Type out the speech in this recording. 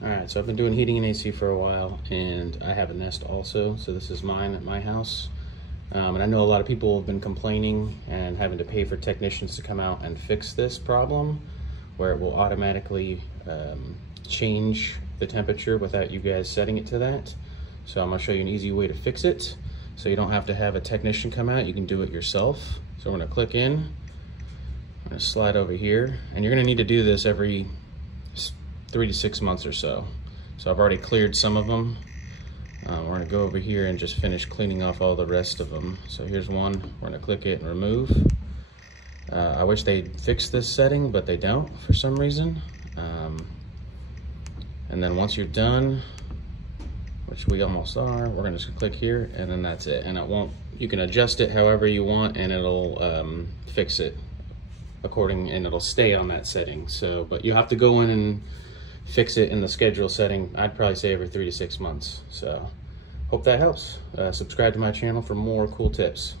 All right, so I've been doing heating and AC for a while, and I have a Nest also. So this is mine at my house. And I know a lot of people have been complaining and having to pay for technicians to come out and fix this problem, where it will automatically change the temperature without you guys setting it to that. So I'm gonna show you an easy way to fix it. So you don't have to have a technician come out, you can do it yourself. So we're gonna click in, I'm gonna slide over here, and you're gonna need to do this every 3 to 6 months or so. So I've already cleared some of them. We're gonna go over here and just finish cleaning off all the rest of them. So here's one, we're gonna click it and remove. I wish they'd fix this setting, but they don't for some reason. And then once you're done, which we almost are, we're gonna just click here and then that's it. And it won't, you can adjust it however you want and it'll fix it according, and it'll stay on that setting. So, but you have to go in and fix it in the schedule setting. I'd probably say every 3 to 6 months. So hope that helps. Subscribe to my channel for more cool tips.